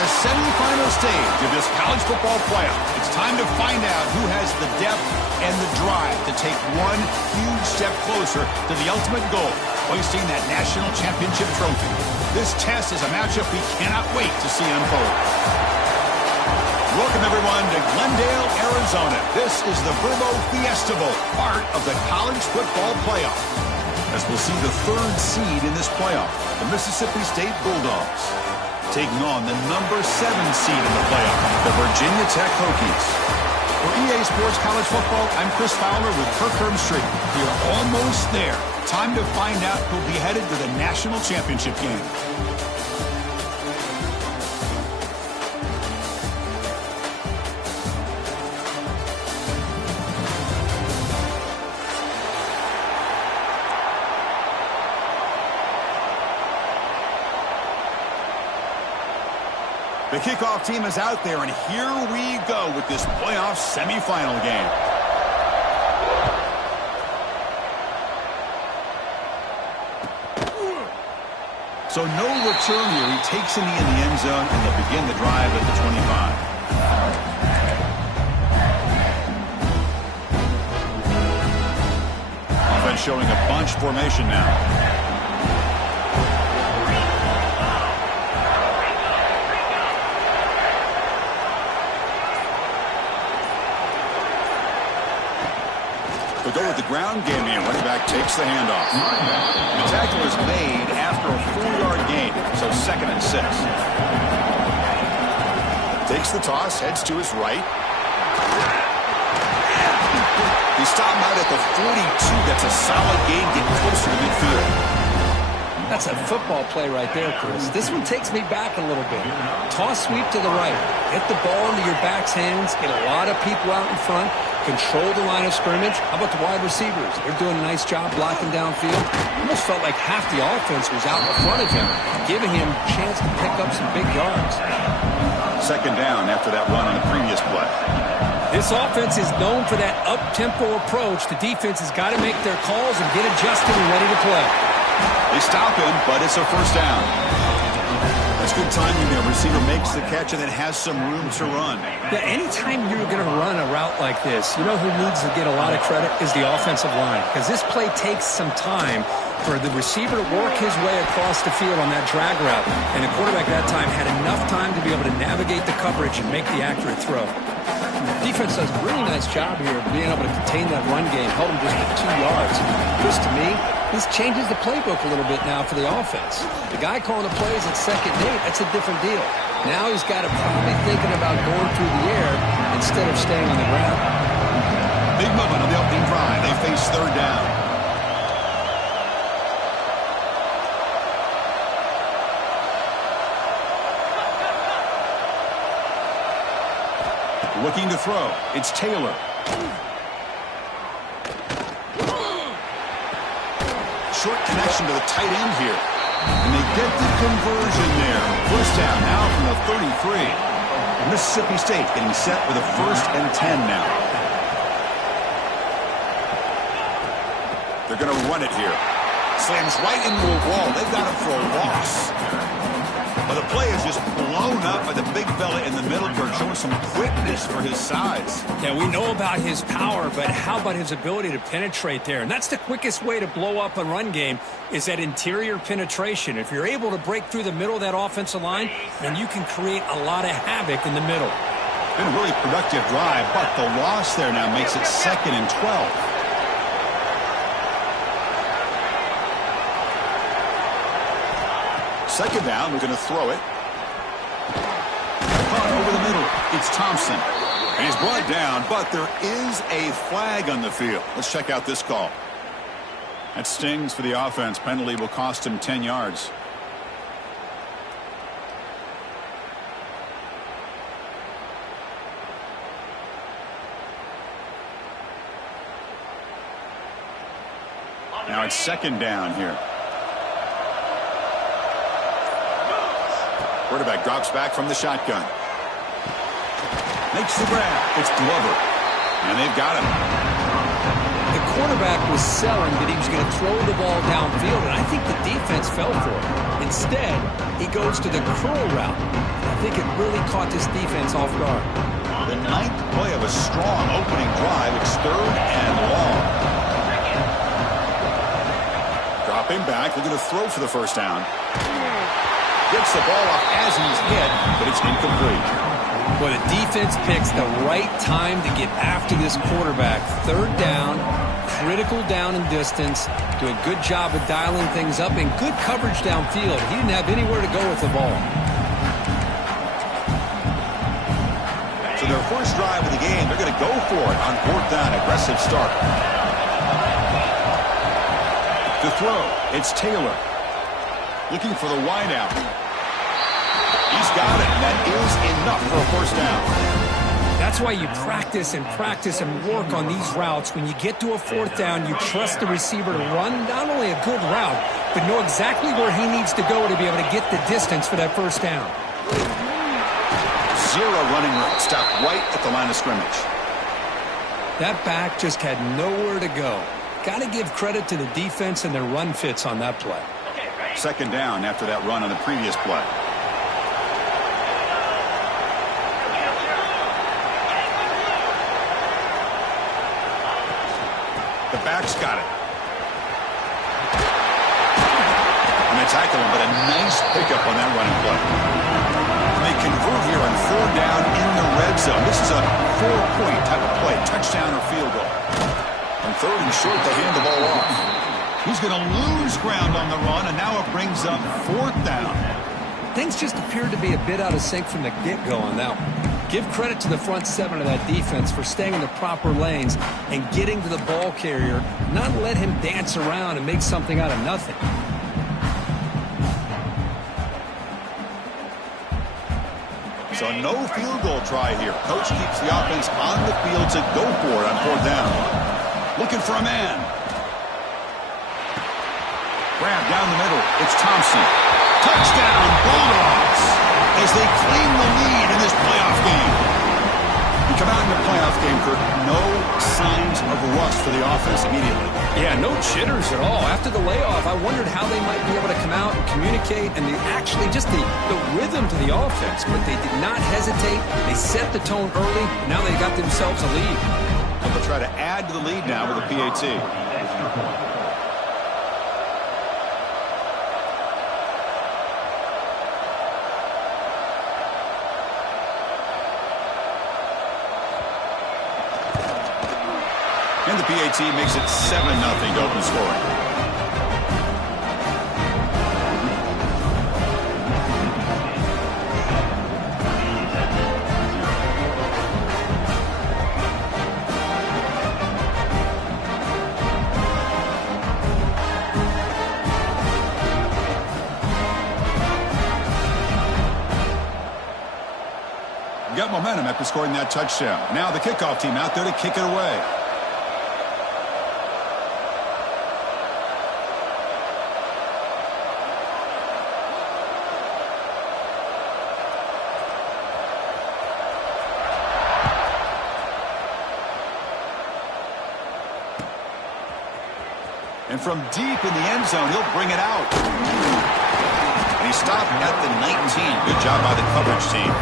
the semifinal stage of this college football playoff. It's time to find out who has the depth and the drive to take one huge step closer to the ultimate goal, hoisting that national championship trophy. This test is a matchup we cannot wait to see unfold. Welcome, everyone, to Glendale, Arizona. This is the Vrbo Fiesta Bowl, part of the college football playoff. As we'll see the third seed in this playoff, the Mississippi State Bulldogs, taking on the number 7 seed in the playoff, the Virginia Tech Hokies. For EA Sports College Football, I'm Chris Fowler with Kirk Herbstreit. We're almost there. Time to find out who'll be headed to the national championship game. The kickoff team is out there, and here we go with this playoff semifinal game. So no return here. He takes it in the end zone, and they'll begin the drive at the 25. Offense showing a bunch formation now. They'll go with the ground game here. Running back takes the handoff. The tackle is made after a 4-yard gain, so 2nd and 6. Takes the toss, heads to his right. He stopped out at the 42. That's a solid gain, getting closer to midfield. That's a football play right there, Chris. This one takes me back a little bit. Toss sweep to the right. Get the ball into your back's hands. Get a lot of people out in front. Control the line of scrimmage. How about the wide receivers? They're doing a nice job blocking downfield. Almost felt like half the offense was out in front of him, giving him a chance to pick up some big yards. 2nd down after that run on the previous play. This offense is known for that up-tempo approach. The defense has got to make their calls and get adjusted and ready to play. They stop him, but it's a 1st down. That's good timing there. Receiver makes the catch and then has some room to run. Yeah, anytime you're going to run a route like this, you know who needs to get a lot of credit is the offensive line. Because this play takes some time for the receiver to work his way across the field on that drag route. And the quarterback at that time had enough time to be able to navigate the coverage and make the accurate throw. The defense does a really nice job here of being able to contain that run game, held him just for 2 yards. Just to me, this changes the playbook a little bit now for the offense. The guy calling the plays at 2nd and 8, that's a different deal. Now he's got to probably thinking about going through the air instead of staying on the ground. Big movement on the opening drive. They face 3rd down. Looking to throw. It's Taylor. Short connection to the tight end here. And they get the conversion there. 1st down now from the 33. Mississippi State getting set with a 1st and 10 now. They're going to run it here. Slams right into a wall. They've got him for a loss. But the play is just blown up by the big fella in the middle, Kirk, showing some quickness for his size. Yeah, we know about his power, but how about his ability to penetrate there? And that's the quickest way to blow up a run game is that interior penetration. If you're able to break through the middle of that offensive line, then you can create a lot of havoc in the middle. Been a really productive drive, but the loss there now makes it 2nd and 12. Second down, we're going to throw it. Caught over the middle. It's Thompson. And he's brought down, but there is a flag on the field. Let's check out this call. That stings for the offense. Penalty will cost him 10 yards. Now it's 2nd down here. Quarterback drops back from the shotgun. Makes the grab. It's Glover. And they've got him. The quarterback was selling that he was going to throw the ball downfield, and I think the defense fell for it. Instead, he goes to the curl route. think it really caught this defense off guard. The ninth play of a strong opening drive. It's 3rd and long. Dropping back, looking to throw for the first down. Gets the ball off as he's hit, but it's incomplete. Well, the defense picks the right time to get after this quarterback. 3rd down, critical down and distance. Do a good job of dialing things up and good coverage downfield. He didn't have anywhere to go with the ball. So their first drive of the game, they're going to go for it on 4th down. Aggressive start. To throw, it's Taylor. Looking for the wideout. He's got it. That is enough for a first down. That's why you practice and work on these routes. When you get to a 4th down, you trust the receiver to run not only a good route, but know exactly where he needs to go to be able to get the distance for that first down. 0 running room. Stop right at the line of scrimmage. That back just had nowhere to go. Got to give credit to the defense and their run fits on that play. 2nd down after that run on the previous play. The back's got it. And they tackle him, but a nice pickup on that running play. And they convert here on 4th down in the red zone. This is a 4-point type of play, touchdown or field goal. On 3rd and short, they hand the ball off. He's going to lose ground on the run, and now it brings up 4th down. Things just appeared to be a bit out of sync from the get-go on that one. Give credit to the front 7 of that defense for staying in the proper lanes and getting to the ball carrier, not let him dance around and make something out of nothing. So no field goal try here. Coach keeps the offense on the field to go for it on 4th down. Looking for a man. Grab down the middle. It's Thompson. Touchdown, Bulldogs, as they claim the lead in this playoff game. We come out in the playoff game, Kurt, no signs of rust for the offense immediately. Yeah, no jitters at all. After the layoff, I wondered how they might be able to come out and communicate and actually just the rhythm to the offense. But they did not hesitate. They set the tone early. Now they got themselves a lead. And they'll try to add to the lead now with a PAT. And the PAT makes it 7-0 to open scoring. Got momentum after scoring that touchdown. Now the kickoff team out there to kick it away. And from deep in the end zone, he'll bring it out. And he stopped at the 19. Good job by the coverage team.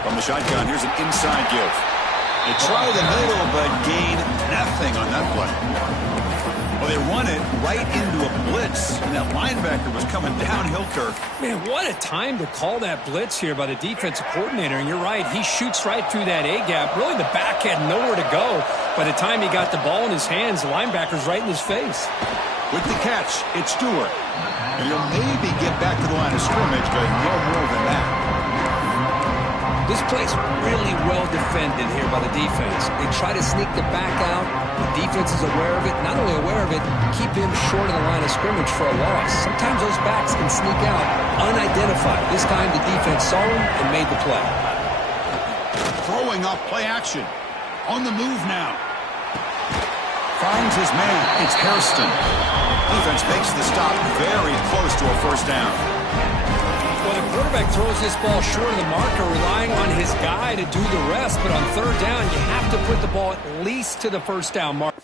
From the shotgun, here's an inside give. They try the middle, but gain nothing on that play. Well, they run it right into a blitz, and that linebacker was coming downhill, Kirk. Man, what a time to call that blitz here by the defensive coordinator. And you're right, he shoots right through that A-gap. Really, the back had nowhere to go. By the time he got the ball in his hands, the linebacker's right in his face. With the catch, it's Stewart. And he'll maybe get back to the line of scrimmage, but no more than that. This play's really well defended here by the defense. They try to sneak the back out. The defense is aware of it. Not only aware of it, keep him short of the line of scrimmage for a loss. Sometimes those backs can sneak out unidentified. This time the defense saw him and made the play. Throwing off play action. On the move now. Finds his man. It's Hairston. Defense makes the stop very close to a first down. Well, the quarterback throws this ball short of the marker, relying on his guy to do the rest. But on third down, you have to put the ball at least to the first down mark.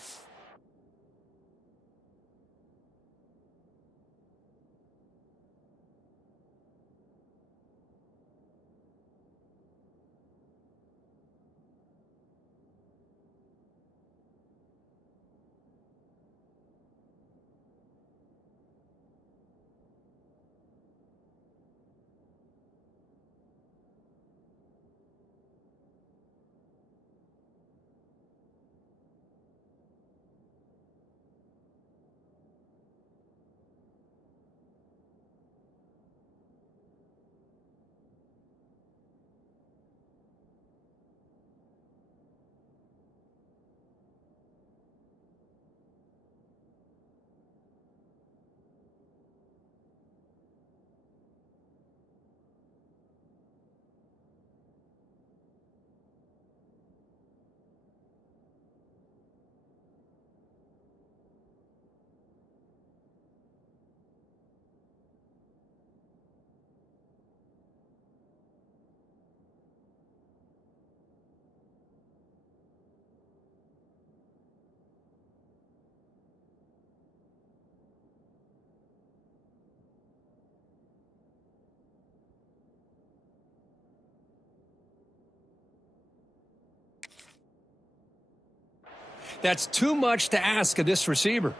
That's too much to ask of this receiver.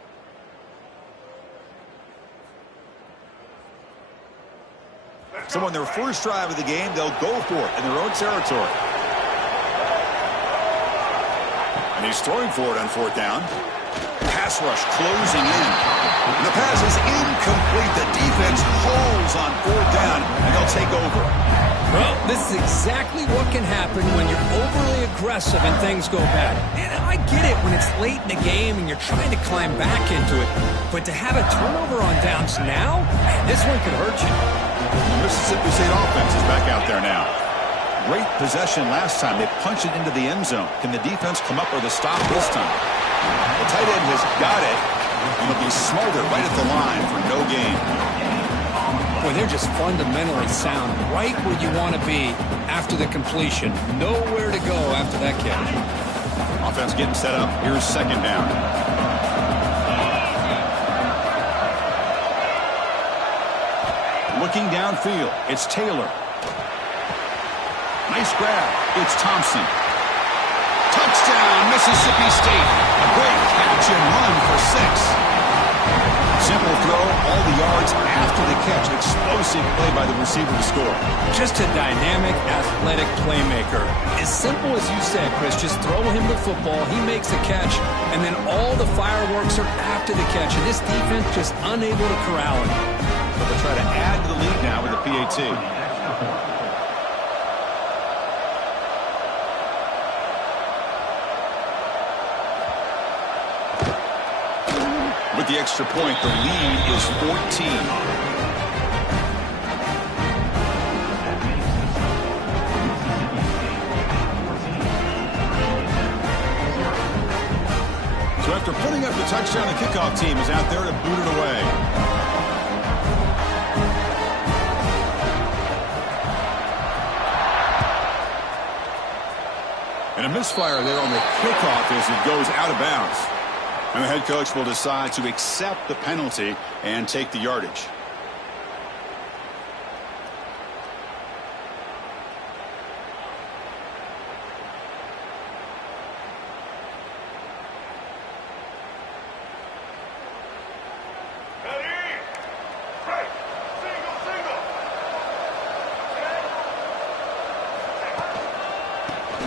So on their first drive of the game, they'll go for it in their own territory. And he's throwing for it on fourth down. Pass rush closing in. And the pass is incomplete. The defense holds on fourth down, and they'll take over. Well, this is exactly what can happen when you're overly aggressive and things go bad. And I get it when it's late in the game and you're trying to climb back into it. But to have a turnover on downs now, man, this one could hurt you. The Mississippi State offense is back out there now. Great possession last time. They punched it into the end zone. Can the defense come up with a stop this time? The tight end has got it, and he'll be smothered right at the line for no gain. Boy, they're just fundamentally sound, right where you want to be after the completion. Nowhere to go after that catch. Offense getting set up. Here's second down. Looking downfield, it's Taylor. Nice grab. It's Thompson. Touchdown, Mississippi State. A great catch and run for 6. Simple throw, all the yards after the catch. Explosive play by the receiver to score. Just a dynamic, athletic playmaker. As simple as you said, Chris, just throw him the football, he makes a catch, and then all the fireworks are after the catch. And this defense just unable to corral him. So they'll try to add to the lead now with the PAT. With the extra point, the lead is 14. So after putting up the touchdown, the kickoff team is out there to boot it away. And a misfire there on the kickoff as it goes out of bounds. And the head coach will decide to accept the penalty and take the yardage.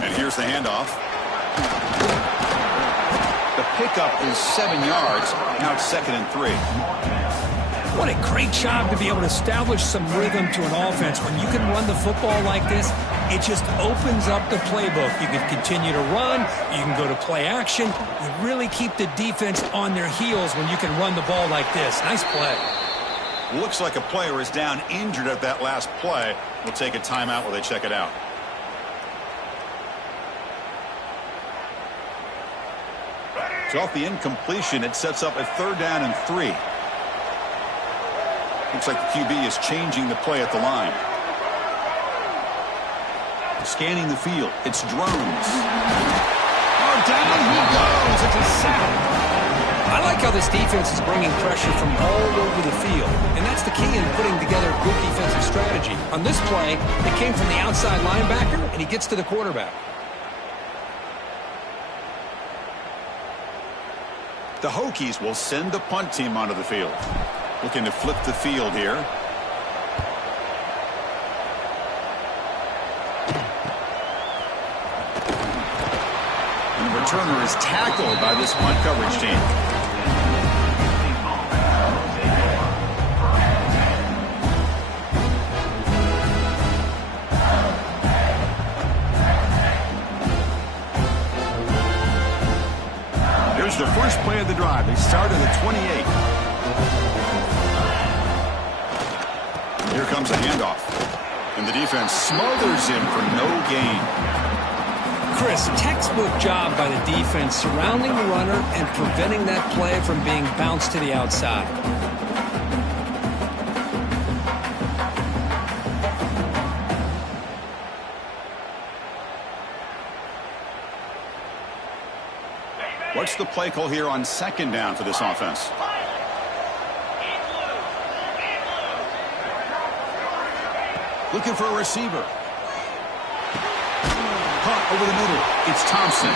And here's the handoff. The pickup is 7 yards. Now it's 2nd and 3. What a great job to be able to establish some rhythm to an offense. When you can run the football like this, it just opens up the playbook. You can continue to run. You can go to play action. You really keep the defense on their heels when you can run the ball like this. Nice play. Looks like a player is down injured at that last play. We'll take a timeout while they check it out. So off the incompletion, it sets up a 3rd down and 3. Looks like the QB is changing the play at the line. Scanning the field. It's Drones. Oh, down he goes. It's a sack. I like how this defense is bringing pressure from all over the field, and that's the key in putting together a good defensive strategy. On this play, it came from the outside linebacker, and he gets to the quarterback. The Hokies will send the punt team onto the field. Looking to flip the field here. And the returner is tackled by this punt coverage team. Here's the first play of the drive. They start at the 28. Here comes a handoff. And the defense smothers him for no gain. Chris, textbook job by the defense surrounding the runner and preventing that play from being bounced to the outside. What's the play call here on second down for this offense? Looking for a receiver. Caught over the middle. It's Thompson.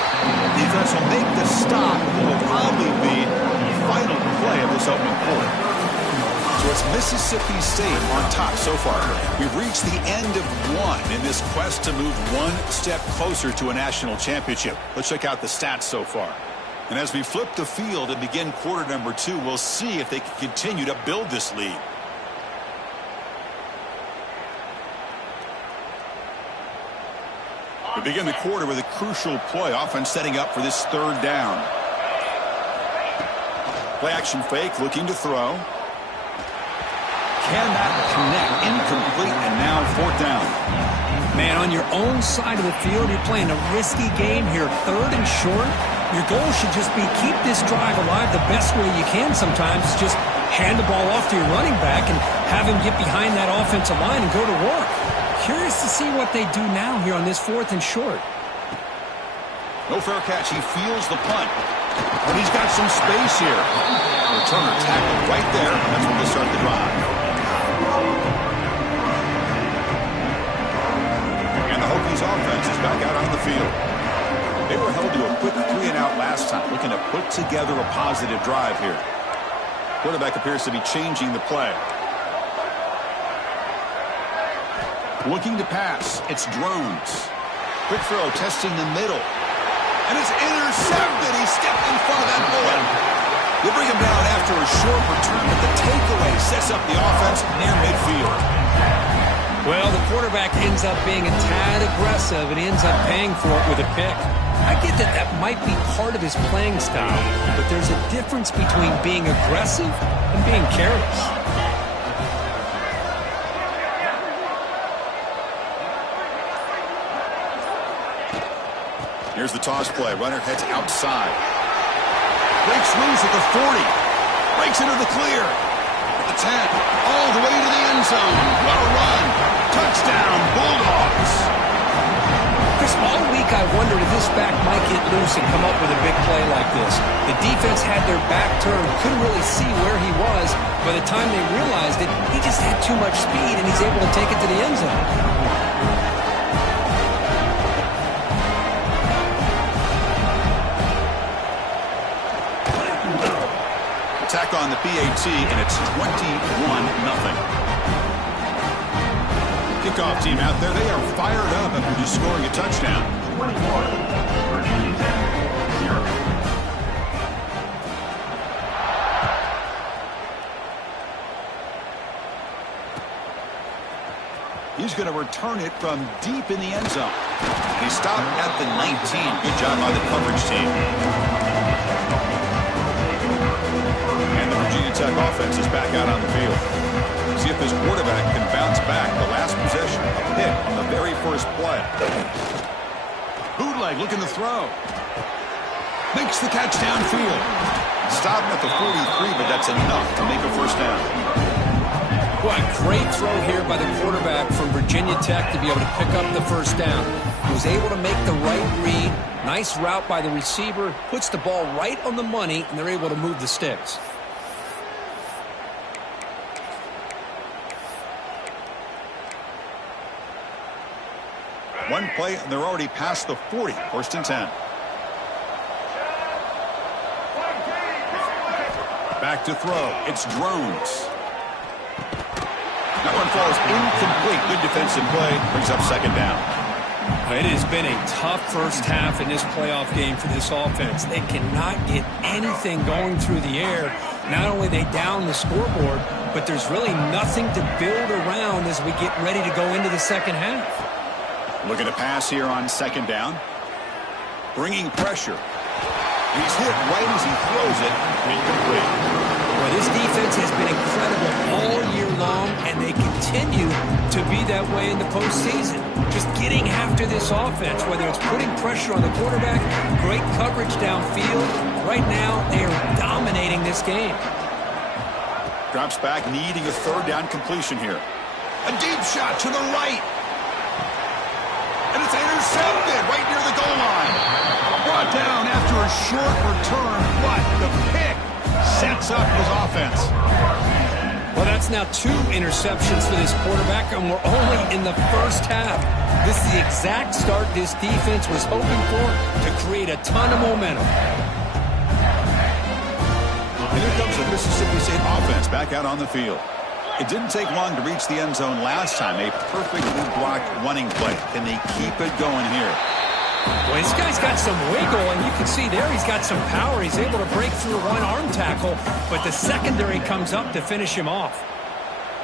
Defense will make the stop. It will probably be the final play of this opening quarter. So it's Mississippi State on top so far. We've reached the end of one in this quest to move one step closer to a national championship. Let's check out the stats so far. And as we flip the field and begin quarter number 2, we'll see if they can continue to build this lead. We begin the quarter with a crucial play. Offense setting up for this third down. Play action fake, looking to throw. Cannot connect, incomplete, and now fourth down. Man, on your own side of the field, you're playing a risky game here. Third and short. Your goal should just be keep this drive alive the best way you can sometimes. Just hand the ball off to your running back and have him get behind that offensive line and go to work. Curious to see what they do now here on this fourth and short. No fair catch. He feels the punt. But he's got some space here. Returner tackled right there. That's where they start the drive. And the Hokies offense is back out on the field. They were held to a quick 3-and-out last time, looking to put together a positive drive here. Quarterback appears to be changing the play. Looking to pass. It's Drones. Quick throw, testing the middle. And it's intercepted. He stepped in front of that bullet. They bring him down after a short return, but the takeaway sets up the offense near midfield. Well, the quarterback ends up being a tad aggressive, and he ends up paying for it with a pick. I get that that might be part of his playing style, but there's a difference between being aggressive and being careless. Here's the toss play. Runner heads outside. Breaks loose at the 40. Breaks into the clear. At the 10. All the way to the end zone. What a run. Touchdown, Bulldogs. Chris, all week I wondered if this back might get loose and come up with a big play like this. The defense had their back turned, couldn't really see where he was. By the time they realized it, he just had too much speed, and he's able to take it to the end zone. Attack on the PAT, and it's 21-0. Kickoff team out there, they are fired up after just scoring a touchdown. 24, Virginia Tech, 0. He's going to return it from deep in the end zone. He stopped at the 19. Good job by the coverage team. And the Virginia Tech offense is back out on the field. See if this quarterback can bounce back. The last possession, a pick on the very first play. Bootleg looking to throw. Makes the catch downfield. Stopped at the 43, but that's enough to make a first down. Well, a great throw here by the quarterback from Virginia Tech to be able to pick up the first down. He was able to make the right read. Nice route by the receiver. Puts the ball right on the money, and they're able to move the sticks. One play, and they're already past the 40. First and 10. Back to throw. It's Drones. That one falls incomplete. Good defensive play. Brings up second down. It has been a tough first half in this playoff game for this offense. They cannot get anything going through the air. Not only they down the scoreboard, but there's really nothing to build around as we get ready to go into the second half. Looking to pass here on second down. Bringing pressure. He's hit right as he throws it. Incomplete. Well, this defense has been incredible all year long, and they continue to be that way in the postseason. Just getting after this offense, whether it's putting pressure on the quarterback, great coverage downfield. Right now, they are dominating this game. Drops back, needing a third down completion here. A deep shot to the right. And it's intercepted right near the goal line. Brought down after a short return, but the pick sets up his offense. Well, that's now 2 interceptions for this quarterback, and we're only in the first half. This is the exact start this defense was hoping for to create a ton of momentum. And here comes the Mississippi State offense back out on the field. It didn't take long to reach the end zone last time. A perfectly blocked running play. Can they keep it going here? Well, this guy's got some wiggle, and you can see there he's got some power. He's able to break through one arm tackle, but the secondary comes up to finish him off.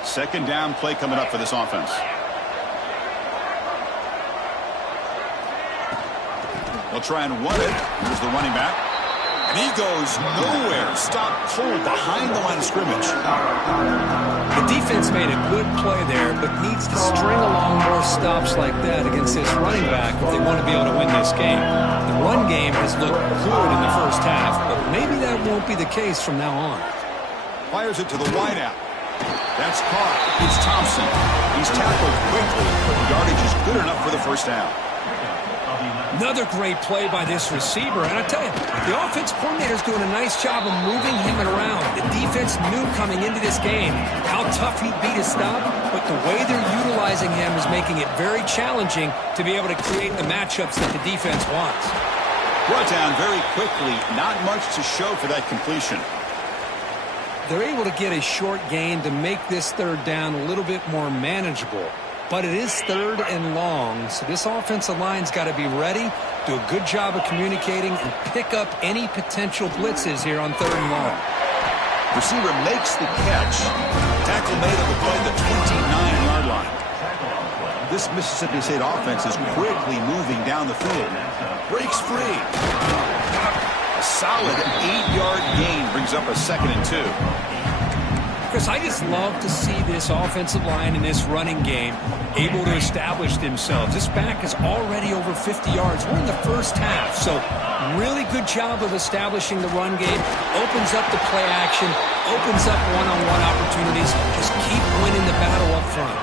Second down play coming up for this offense. They'll try and run it. Here's the running back. And he goes nowhere. Stop cold behind the line of scrimmage. The defense made a good play there, but needs to string along more stops like that against this running back if they want to be able to win this game. The run game has looked good in the first half, but maybe that won't be the case from now on. Fires it to the wideout. That's caught. It's Thompson. He's tackled quickly, but the yardage is good enough for the first down. Another great play by this receiver. And I tell you, the offense coordinator's doing a nice job of moving him around. The defense knew coming into this game how tough he'd be to stop, but the way they're utilizing him is making it very challenging to be able to create the matchups that the defense wants. Brought down very quickly. Not much to show for that completion. They're able to get a short gain to make this third down a little bit more manageable. But it is third and long, so this offensive line's got to be ready, do a good job of communicating, and pick up any potential blitzes here on third and long. Receiver makes the catch. Tackle made on the play at the 29-yard line. This Mississippi State offense is quickly moving down the field. Breaks free. A solid 8-yard gain brings up a 2nd and 2. Chris, I just love to see this offensive line in this running game able to establish themselves. This back is already over 50 yards. We're in the first half, so really good job of establishing the run game. Opens up the play action, opens up one-on-one opportunities. Just keep winning the battle up front.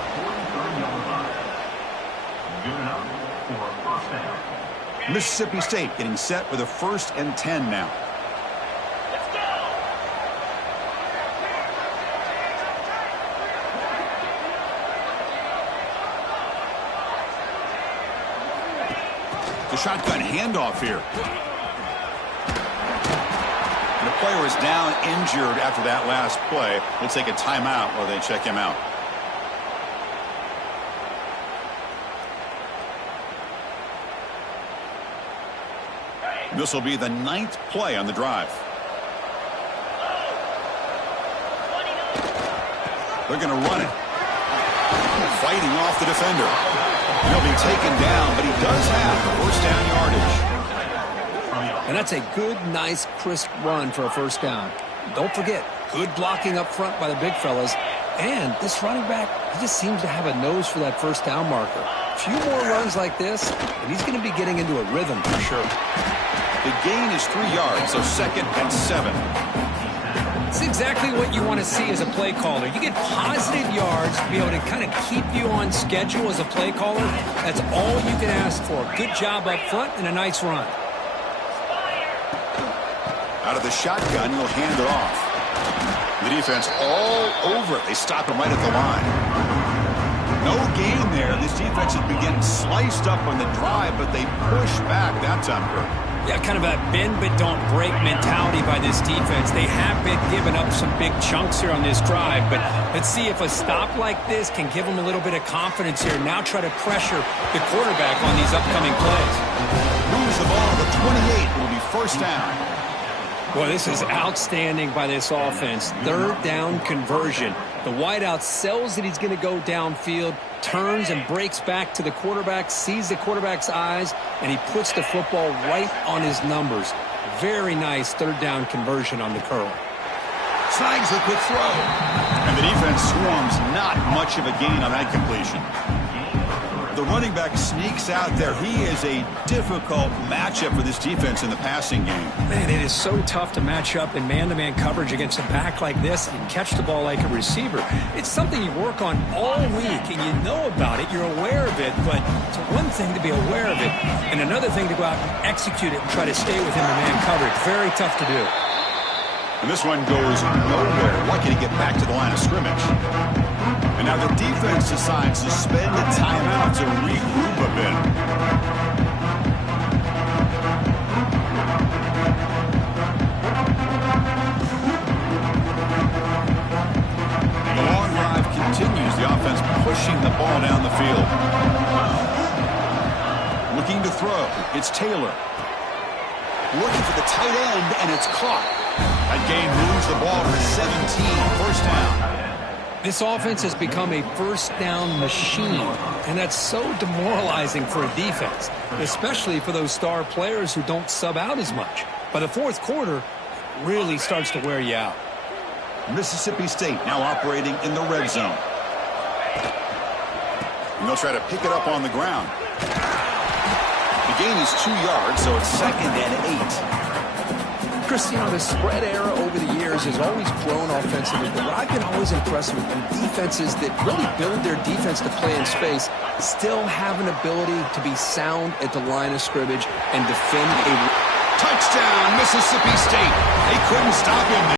Mississippi State getting set for the 1st and 10 now. The shotgun handoff here. And the player is down injured after that last play. We'll take a timeout while they check him out. This will be the 9th play on the drive. They're going to run it. Fighting off the defender. He'll be taken down, but he does have the first down yardage. And that's a good, nice, crisp run for a first down. Don't forget, good blocking up front by the big fellas. And this running back, he just seems to have a nose for that first down marker. A few more runs like this, and he's going to be getting into a rhythm for sure. The gain is 3 yards, so 2nd and 7. It's exactly what you want to see as a play caller. You get positive yards to be able to kind of keep you on schedule as a play caller. That's all you can ask for. Good job up front and a nice run. Out of the shotgun, he'll hand it off. The defense all over it. They stop him right at the line. No gain there. This defense has been getting sliced up on the drive, but they push back that time, Kirk. Yeah, kind of a bend but don't break mentality by this defense. They have been giving up some big chunks here on this drive, but let's see if a stop like this can give them a little bit of confidence here. Now try to pressure the quarterback on these upcoming plays. Moves the ball to the 28. It'll be first down. Boy, this is outstanding by this offense. Third down conversion. The wideout sells that he's going to go downfield, turns and breaks back to the quarterback, sees the quarterback's eyes, and he puts the football right on his numbers. Very nice third down conversion on the curl. Snags the quick throw. And the defense swarms not much of a gain on that completion. The running back sneaks out there. He is a difficult matchup for this defense in the passing game. Man, it is so tough to match up in man-to-man coverage against a back like this and catch the ball like a receiver. It's something you work on all week, and you know about it. You're aware of it, but it's one thing to be aware of it, and another thing to go out and execute it and try to stay within the man coverage. Very tough to do. And this one goes nowhere. Lucky to get back to the line of scrimmage. And now the defense decides to spend a timeout to regroup a bit. The long drive continues. The offense pushing the ball down the field. Looking to throw. It's Taylor. Looking for the tight end, and it's caught. That gain moves the ball to the 17. First down. This offense has become a first down machine, and that's so demoralizing for a defense, especially for those star players who don't sub out as much. By the fourth quarter, it really starts to wear you out. Mississippi State now operating in the red zone. And they'll try to pick it up on the ground. The gain is 2 yards, so it's 2nd and 8. Chris, you know, the spread era over the years has always grown offensively, but what I've been always impressed with defenses that really build their defense to play in space still have an ability to be sound at the line of scrimmage and defend a touchdown, Mississippi State. They couldn't stop him.